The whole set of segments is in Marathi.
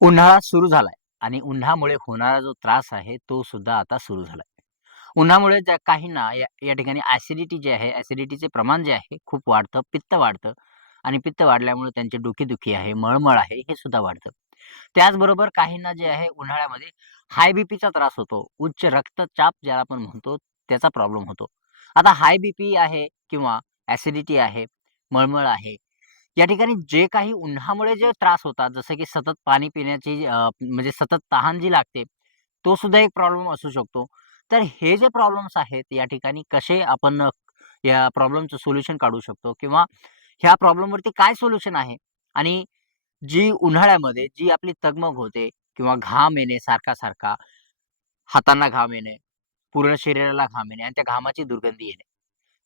उन्हाळा सुरू झालाय आणि उन्हामुळे होणारा जो त्रास आहे, तो सुद्धा आता सुरू झालाय. उन्हामुळे ज्या काहींना या या ठिकाणी ॲसिडिटी जी आहे, ॲसिडिटीचे प्रमाण जे आहे खूप वाढतं, पित्त वाढतं आणि पित्त वाढल्यामुळे त्यांची डोकेदुखी आहे, मळमळ आहे, हे सुद्धा वाढतं. त्याचबरोबर काहींना जे आहे उन्हाळ्यामध्ये हाय बीपीचा त्रास होतो. उच्च रक्तचाप ज्याला आपण म्हणतो, त्याचा प्रॉब्लेम होतो. आता हाय बीपी आहे किंवा ॲसिडिटी आहे, मळमळ आहे, या ठिकाणी जे काही उन्हामुळे जे त्रास होतात, जसं की सतत पाणी पिण्याची म्हणजे सतत तहान जी लागते, तो सुद्धा एक प्रॉब्लेम असू शकतो. तर हे जे प्रॉब्लेम्स आहेत, या ठिकाणी कसे आपण या प्रॉब्लेमचं सोल्युशन काढू शकतो किंवा ह्या प्रॉब्लेमवरती काय सोल्युशन आहे? आणि जी उन्हाळ्यामध्ये जी आपली तगमग होते किंवा घाम येणे सारखा-सारखा, हातांना घाम येणे, पूर्ण शरीराला घाम येणे आणि त्या घामाची दुर्गंधी येणे.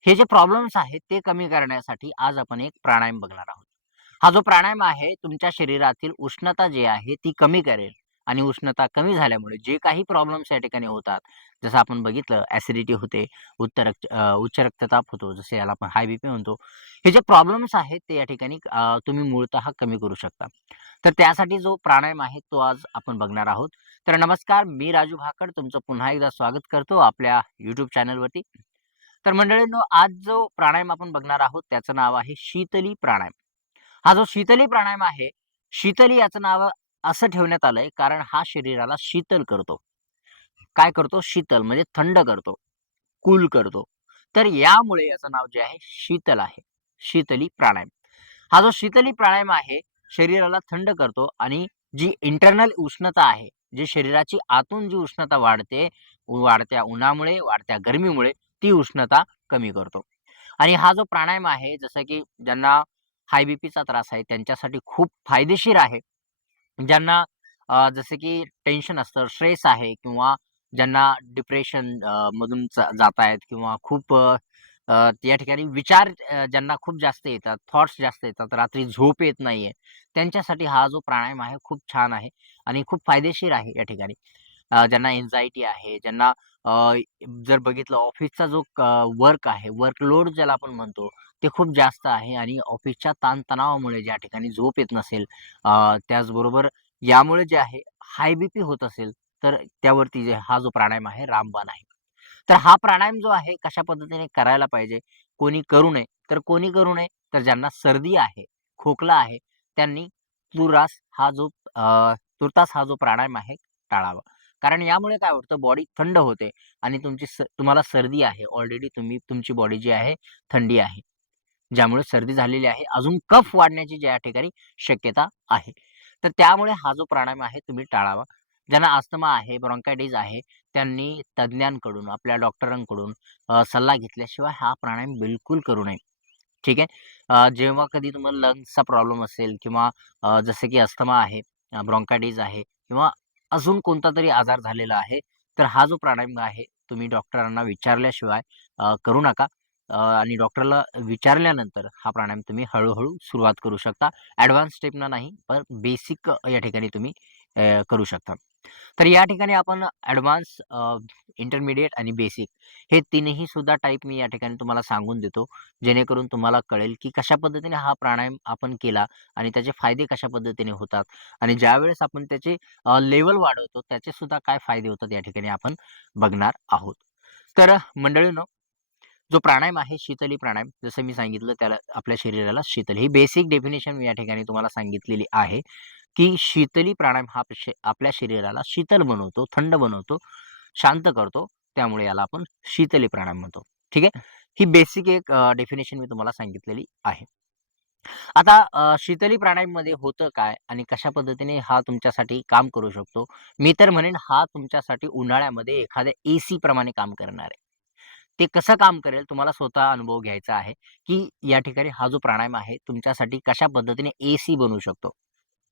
हे जे प्रॉब्लेम्स आहेत ते कमी करण्यासाठी आज आपण एक प्राणायाम बघणार आहोत. हा जो प्राणायाम आहे तुमच्या शरीरातील उष्णता जी आहे ती कमी करेल आणि उष्णता कमी झाल्यामुळे जे काही प्रॉब्लेम्स या ठिकाणी होतात, जसं आपण बघितलं ॲसिडिटी होते, उच्च रक्तताप होतो, जसे याला आपण हाय बीपी म्हणतो. हे जे प्रॉब्लेम्स आहेत ते या ठिकाणी तुम्ही मूळतः कमी करू शकता. तर त्यासाठी जो प्राणायाम आहे तो आज आपण बघणार आहोत. तर नमस्कार, मी राजू भाकड तुमचं पुन्हा एकदा स्वागत करतो आपल्या YouTube चॅनलवरती. तर मंडळींनो, आज जो प्राणायाम आपण बघणार आहोत त्याचं नाव आहे शीतली प्राणायाम. हा जो शीतली प्राणायाम आहे, शीतली याचं नाव असं ठेवण्यात आलंय कारण हा शरीराला शीतल करतो. काय करतो? शीतल म्हणजे थंड करतो, कूल करतो. तर यामुळे याचं नाव जे आहे शीतल आहे. शीतली प्राणायाम. हा जो शीतली प्राणायाम आहे, शरीराला थंड करतो आणि जी इंटरनल उष्णता आहे, जी शरीराची आतून जी उष्णता वाढते, वाढत्या उन्हामुळे, वाढत्या गरमीमुळे ती उष्णता कमी करतो. आणि हा जो प्राणायाम आहे, जसं की ज्यांना हाय बीपीचा त्रास आहे, त्यांच्यासाठी खूप फायदेशीर आहे. ज्यांना जसं की टेन्शन असतं, स्ट्रेस आहे किंवा ज्यांना डिप्रेशन मधून जातायत किंवा खूप या ठिकाणी विचार ज्यांना खूप जास्त येतात, थॉट्स जास्त येतात, रात्री झोप येत नाहीये, त्यांच्यासाठी हा जो प्राणायाम आहे खूप छान आहे आणि खूप फायदेशीर आहे या ठिकाणी. ज्यांना एन्झायटी आहे, ज्यांना अ, जर बघितलं ऑफिसचा जो वर्क आहे, वर्कलोड ज्याला आपण म्हणतो, ते खूप जास्त आहे आणि ऑफिसच्या ताणतणावामुळे ज्या ठिकाणी झोप येत नसेल, त्याचबरोबर यामुळे जे आहे हाय बीपी होत असेल, तर त्यावरती जे हा जो प्राणायाम आहे रामबाण आहे. तर हा प्राणायाम जो आहे कशा पद्धतीने करायला पाहिजे, कोणी करू नये. तर कोणी करू नये, तर ज्यांना सर्दी आहे, खोकला आहे, त्यांनी तुरास हा जो तुर्तास हा जो प्राणायाम आहे टाळावा. कारण यामुळे काय होतं बॉडी थंड होते आणि तुम्हाला सर्दी आहे. ऑलरेडी तुमची बॉडी जी आहे थंडी आहे. ज्यामुळे सर्दी झालेली आहे. अजून कफ वाढण्याची ज्या ठिकाणी शक्यता आहे. तर त्यामुळे हा जो प्राणायाम आहे तुम्ही टाळावा. ज्यांना अस्थमा आहे, ब्राँकायटिस आहे, त्यांनी तज्ञांकडून, आपल्या डॉक्टरांकडून सल्ला घेतल्याशिवाय हा प्राणायाम बिलकुल करू नये. ठीक आहे. जेव्हा कधी तुम्हाला लंग्सचा प्रॉब्लेम असेल किंवा जसं की अस्थमा आहे, ब्राँकायटिस आहे किंवा अजून कोणता तरी आजार झालेला आहे, तर हा जो प्राणायाम आहे तुम्ही डॉक्टरांना विचारल्याशिवाय करू नका. आणि डॉक्टरला विचारल्यानंतर हा प्राणायाम तुम्ही हळू सुरुवात करू शकता. ॲडव्हान्स स्टेपनं नाही, पण बेसिक या ठिकाणी तुम्ही करू शकता. तर या ठिकाणी आपण ॲडव्हान्स, इंटरमिडिएट आणि बेसिक हे तिन्ही सुद्धा टाइप मी या ठिकाणी तुम्हाला सांगून देतो. जेणेकरून तुम्हाला कळेल, की कशा पद्धतीने हा प्राणायाम आपण केला आणि त्याचे फायदे कशा पद्धतीने होतात आणि ज्यावेळेस आपण त्याचे लेव्हल वाढवतो, त्याचे सुद्धा काय फायदे होतात या ठिकाणी आपण बघणार आहोत. तर मंडळींनो, जो प्राणायाम आहे शीतली प्राणायाम, जसं मी सांगितलं त्याला आपल्या शरीराला शीतल ही बेसिक डेफिनिशन मी या ठिकाणी तुम्हाला सांगितलेली आहे, की शीतली प्राणायाम हा आपल्या शरीराला शीतल बनवतो, थंड बनवतो, शांत करतो. त्यामुळे याला आपण शीतली प्राणायाम म्हणतो. ठीक आहे. ही बेसिक एक डेफिनिशन मी तुम्हाला सांगितलेली आहे. आता शीतली प्राणायाममध्ये होतं काय आणि कशा पद्धतीने हा तुमच्यासाठी काम करू शकतो? मी तर म्हणेन हा तुमच्यासाठी उन्हाळ्यामध्ये एखाद्या एसी प्रमाणे काम करणार आहे. ते कसं काम करेल तुम्हाला स्वतः अनुभव घ्यायचा आहे, की या ठिकाणी हा जो प्राणायाम आहे तुमच्यासाठी कशा पद्धतीने एसी बनवू शकतो.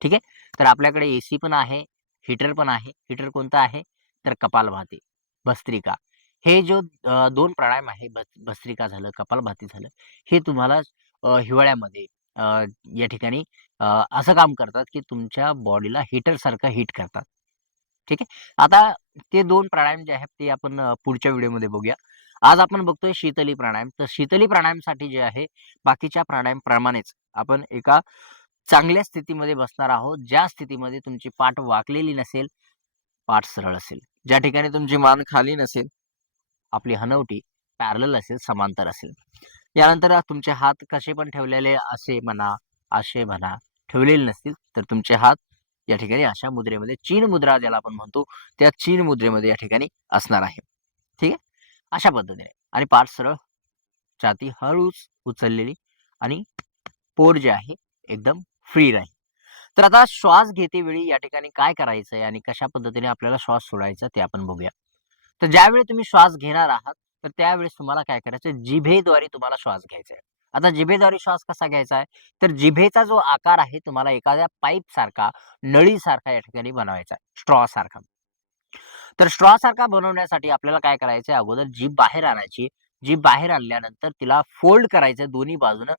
ठीक आहे. तर आपल्याकडे एसी पण आहे, हीटर पण आहे. हीटर कोणता आहे? तर कपालभाती, भस्त्रिका. हे जो 2 प्राणायाम आहे, भस्त्रिका झालं, कपालभाती झालं, हे तुम्हाला हिवाळ्यामध्ये अ, या ठिकाणी असं काम करतात, की तुमच्या बॉडीला हीटरसारखं हीट करतात. ठीक आहे. आता ते 2 प्राणायाम जे आहेत ते आपण पुढच्या व्हिडिओमध्ये बघूया. आज आपण बघतोय शीतली प्राणायाम. तर शीतली प्राणायामसाठी जे आहे बाकीच्या प्राणायामप्रमाणेच आपण एका चांगल्या स्थितीमध्ये बसणार आहोत, ज्या स्थितीमध्ये तुमची पाठ वाकलेली नसेल, पाठ सरळ असेल. ज्या ठिकाणी तुमची मान खाली नसेल, आपली हनवटी पॅरलल असेल, समांतर असेल. यानंतर तुमचे हात कसे पण ठेवलेले असे म्हणा, असे म्हणा, ठेवलेले नसतील, तर तुमचे हात या ठिकाणी अशा मुद्रेमध्ये चीन मुद्रा ज्याला आपण म्हणतो, त्या चीन मुद्रेमध्ये या ठिकाणी असणार आहे. ठीक आहे? अशा पद्धतीने आणि पाठ सरळ, छाती हळूच उचललेली आणि पोट जे आहे एकदम फ्री राहील. तर आता श्वास घेतेवेळी या ठिकाणी काय करायचंय आणि कशा पद्धतीने आपल्याला श्वास सोडायचा ते आपण बघूया. तर ज्यावेळी तुम्ही श्वास घेणार आहात, तर त्यावेळेस तुम्हाला काय करायचं, जिभेद्वारे तुम्हाला श्वास घ्यायचा आहे. आता जिभेद्वारे श्वास कसा घ्यायचा आहे, तर जिभेचा जो आकार आहे तुम्हाला एखाद्या पाईपसारखा, नळीसारखा या ठिकाणी बनवायचा आहे, स्ट्रॉसारखा. तर स्ट्रॉसारखा बनवण्यासाठी आपल्याला काय करायचंय, अगोदर जीभ बाहेर आणायची. जीभ बाहेर आणल्यानंतर तिला फोल्ड करायचं दोन्ही बाजूनं.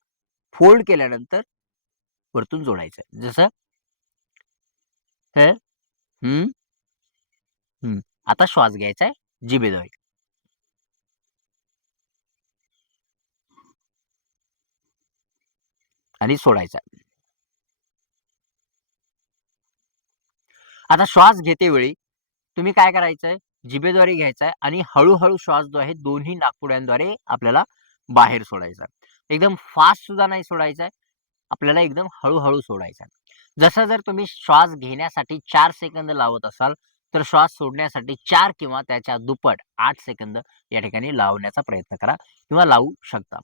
फोल्ड केल्यानंतर वरतून जोडायचं. जसं हे, हं, हं. आता श्वास घ्यायचा आहे जिभेद्वारे आणि सोडायचा. आता श्वास घेतेवेळी तुम्ही काय करायचंय, जिभेद्वारे घ्यायचा आहे आणि हळू श्वास जो आहे दोन्ही नाकपुड्यांद्वारे आपल्याला बाहेर सोडायचा आहे. एकदम फास्ट सुद्धा नाही सोडायचा आहे. आपल्याला एकदम हळू सोडायचा आहे. जसं जर तुम्ही श्वास घेण्यासाठी 4 सेकंद लावत असाल, तर श्वास सोडण्यासाठी 4 किंवा त्याच्या दुप्पट 8 सेकंद या ठिकाणी लावण्याचा प्रयत्न करा किंवा लावू शकता.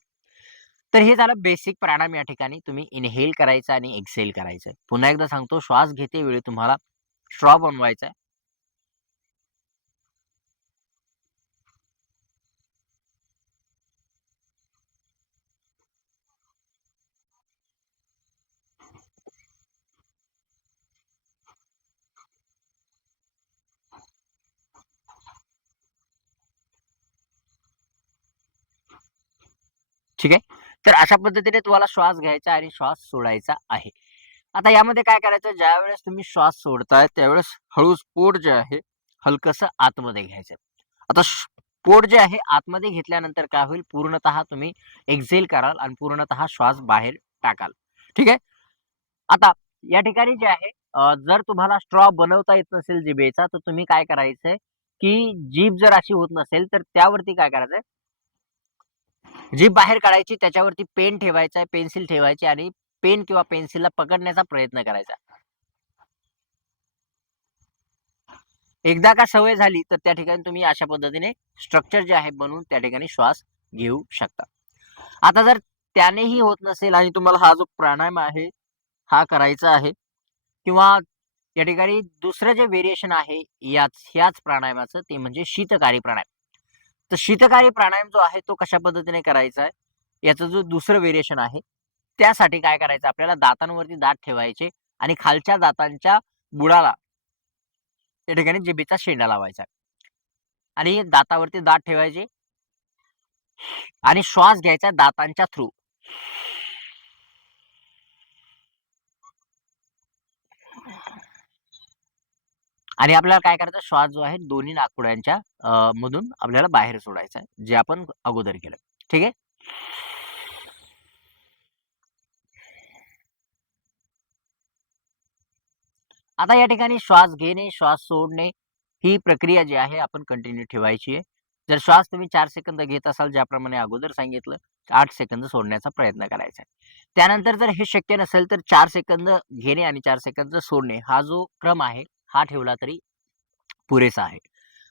तर हे झालं बेसिक प्राणायाम या ठिकाणी तुम्ही इन्हेल करायचं आणि एक्सेल करायचं. पुन्हा एकदा सांगतो, श्वास घेतेवेळी तुम्हाला स्ट्रॉ बनवायचा आहे. ठीक आहे. तर अशा पद्धतीने तुम्हाला श्वास घ्यायचा आणि श्वास सोडायचा आहे. आता यामध्ये काय करायचं, ज्यावेळेस तुम्ही श्वास सोडताय त्यावेळेस हळूच पोट जे आहे हलकसं आतमध्ये घ्यायचं. आता पोट जे आहे आतमध्ये घेतल्यानंतर काय होईल, पूर्णतः तुम्ही एक्झेल कराल आणि पूर्णतः श्वास बाहेर टाकाल. ठीक आहे. आता या ठिकाणी जे आहे जर तुम्हाला स्ट्रॉ बनवता येत नसेल जिभेचा, तर तुम्ही काय करायचंय, की जीभ जर अशी होत नसेल, तर त्यावरती काय करायचंय, जीभ बाहेर काढायची, त्याच्यावरती पेन ठेवायचा आहे, पेन्सिल ठेवायची आणि पेन किंवा पेन्सिलला पकडण्याचा प्रयत्न करायचा. एकदा का सवय झाली, तर त्या ठिकाणी तुम्ही अशा पद्धतीने स्ट्रक्चर जे आहे बनवून त्या ठिकाणी श्वास घेऊ शकता. आता जर त्यानेही होत नसेल आणि तुम्हाला हा जो प्राणायाम आहे, हा करायचा आहे किंवा या ठिकाणी दुसरं जे व्हेरिएशन आहे ह्याच प्राणायामाचं, ते म्हणजे शीतकारी प्राणायाम. तर शीतकारी प्राणायाम जो आहे तो कशा पद्धतीने करायचा आहे, याचं जो दुसरं व्हेरिएशन आहे, त्यासाठी काय करायचं, आपल्याला दातांवरती दात ठेवायचे आणि खालच्या दातांच्या बुडाला त्या ठिकाणी जिभेचा शेंडा लावायचा आणि दातावरती दात ठेवायचे आणि श्वास घ्यायचा दातांच्या थ्रू. आणि आपल्याला काय करायचं, श्वास जो आहे दोन्ही नाकपुड्यांच्या मधून आपल्याला बाहेर सोडायचा आहे, जे आपण अगोदर केलं. ठीक आहे. आता या ठिकाणी श्वास घेणे, श्वास सोडणे ही प्रक्रिया जी आहे आपण कंटिन्यू ठेवायची आहे. जर श्वास तुम्ही 4 सेकंद घेत असाल, ज्याप्रमाणे अगोदर सांगितलं, 8 सेकंद सोडण्याचा प्रयत्न करायचा आहे. त्यानंतर जर हे शक्य नसेल, तर 4 सेकंद घेणे आणि 4 सेकंद सोडणे हा जो क्रम आहे, हा ठेवला तरी पुरेसा आहे.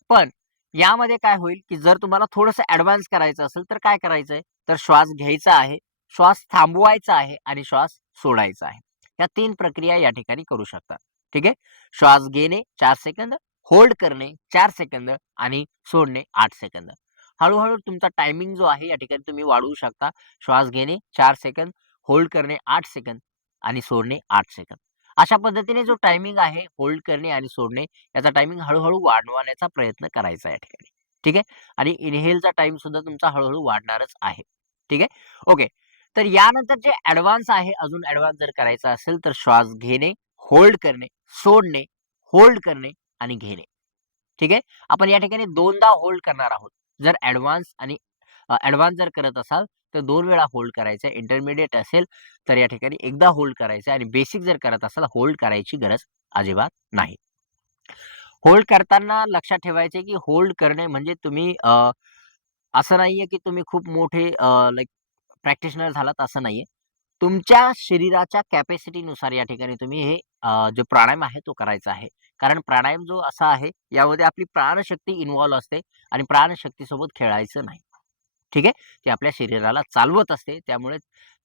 पण यामध्ये काय होईल, की जर तुम्हाला थोडंसं ॲडव्हान्स करायचं असेल, तर काय करायचंय, तर श्वास घ्यायचा आहे, श्वास थांबवायचा आहे आणि श्वास सोडायचा आहे. या 3 प्रक्रिया या ठिकाणी करू शकता. ठीक आहे. श्वास घेणे 4 सेकंद, होल्ड करणे 4 सेकंद आणि सोडणे 8 सेकंद. हळू तुमचा टायमिंग जो आहे या ठिकाणी तुम्ही वाढवू शकता. श्वास घेणे 4 सेकंद, होल्ड करणे 8 सेकंद आणि सोडणे 8 सेकंद. अशा पद्धतीने जो टायमिंग आहे होल्ड करणे आणि सोडणे, याचा टायमिंग हळू वाढवण्याचा प्रयत्न करायचा या ठिकाणी. ठीक आहे. आणि इन्हेलचा टाईम सुद्धा तुमचा हळू वाढणारच आहे. ठीक आहे. ओके. तर यानंतर जे ॲडव्हान्स आहे, अजून ॲडव्हान्स जर करायचा असेल, तर श्वास घेणे, होल्ड करणे, सोडणे, होल्ड करणे आणि घेणे. ठीक आहे. आपण या ठिकाणी 2दा होल्ड करणार आहोत. जर ॲडव्हान्स जर करत असाल, तर 2 वेळा होल्ड करायचं आहे. इंटरमिडिएट असेल तर या ठिकाणी एकदा होल्ड करायचं आहे आणि बेसिक जर करत असाल होल्ड करायची गरज अजिबात नाही. होल्ड करताना लक्षात ठेवायचं की होल्ड करणे म्हणजे तुम्ही असं नाहीये की तुम्ही खूप मोठे लाइक प्रॅक्टिशनर झालात असं नाहीये. तुमच्या शरीराच्या कॅपॅसिटीनुसार या ठिकाणी तुम्ही हे जो प्राणायाम आहे तो करायचा आहे. कारण प्राणायाम जो असा आहे, यामध्ये आपली प्राणशक्ती इन्व्हॉल्व असते आणि प्राणशक्तीसोबत खेळायचं नाही. ठीक आहे. ती आपल्या शरीराला चालवत असते. त्यामुळे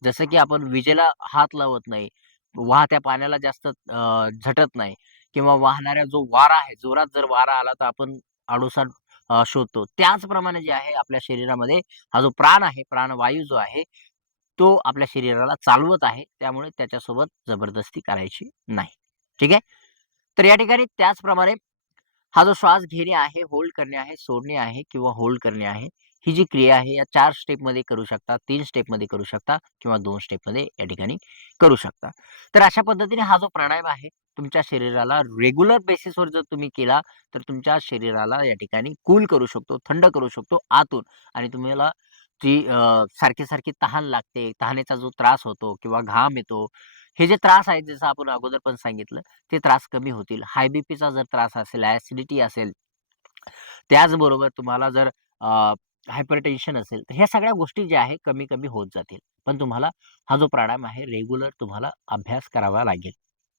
जसं की आपण विजेला हात लावत नाही, वाहत्या पाण्याला जास्त झटत नाही किंवा वाहणारा जो वारा आहे, जोरात जर वारा आला तर आपण आडोसा शोधतो. त्याचप्रमाणे जे आहे आपल्या शरीरामध्ये हा जो प्राण आहे, प्राणवायू जो आहे, तो आपल्या शरीराला चालवत आहे. त्यामुळे त्याच्यासोबत जबरदस्ती करायची नाही. ठीक आहे. तर या ठिकाणी त्याचप्रमाणे हा जो श्वास घेणे आहे, होल्ड करणे आहे, सोडणे आहे किंवा होल्ड करणे आहे, ही जी क्रिया आहे या 4 स्टेपमध्ये करू शकता, 3 स्टेपमध्ये करू शकता किंवा 2 स्टेपमध्ये या ठिकाणी करू शकता. तर अशा पद्धतीने हा जो प्राणायाम आहे, तुमच्या शरीराला रेग्युलर बेसिसवर जर तुम्ही केला, तर तुमच्या शरीराला या ठिकाणी कूल करू शकतो, थंड करू शकतो आतून आणि तुम्हाला जी सारखी-सारखी तहान लागते, तहानेचा जो त्रास होतो किंवा घाम येतो, हे जे त्रास आहेत जसं आपण अगोदर पण सांगितलं, ते त्रास कमी होतील. हाय बीपीचा जर त्रास असेल, ॲसिडिटी असेल, त्याचबरोबर तुम्हाला जर हायपरटेन्शन असेल, तर ह्या सगळ्या गोष्टी ज्या आहेत कमी-कमी होत जातील. पण तुम्हाला हा जो प्राणायाम आहे रेग्युलर तुम्हाला अभ्यास करावा लागेल.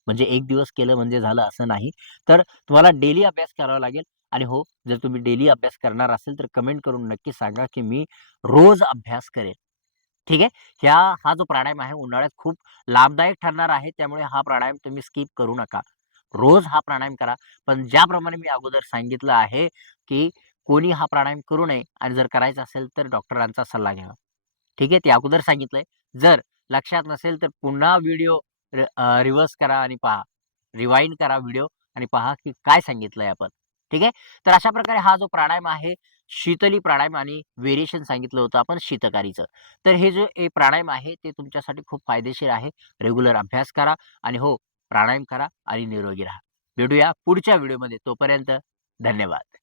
म्हणजे एक दिवस केलं म्हणजे झालं असं नाही. तर तुम्हाला डेली अभ्यास करावा लागेल आणि हो, जर तुम्ही डेली अभ्यास करणार असेल तर कमेंट करून नक्की सांगा, की मी रोज अभ्यास करेल. ठीक आहे. हा जो प्राणायाम आहे उन्हाळ्यात खूप लाभदायक ठरणार आहे. त्यामुळे हा प्राणायाम तुम्ही स्किप करू नका. रोज हा प्राणायाम करा. पण ज्याप्रमाणे मी अगोदर सांगितलं आहे, की कोणी हा प्राणायाम करू नये आणि जर करायचा असेल तर डॉक्टरांचा सल्ला घ्यावा. ठीक आहे. ते अगोदर सांगितलंय. जर लक्षात नसेल तर पुन्हा व्हिडिओ रिव्हर्स करा आणि पहा. रिवाइंड करा व्हिडिओ आणि पहा, की काय सांगितलंय आपण. ठीक आहे. तर अशा प्रकारे हा जो प्राणायाम आहे, शीतली प्राणायाम आणि व्हेरिएशन सांगितलं होतं आपण शीतकारीचं. तर हे जे प्राणायाम आहे ते तुमच्यासाठी खूप फायदेशीर आहे. रेग्युलर अभ्यास करा आणि हो, प्राणायाम करा आणि निरोगी राहा. भेटूया पुढच्या व्हिडिओमध्ये. तोपर्यंत धन्यवाद.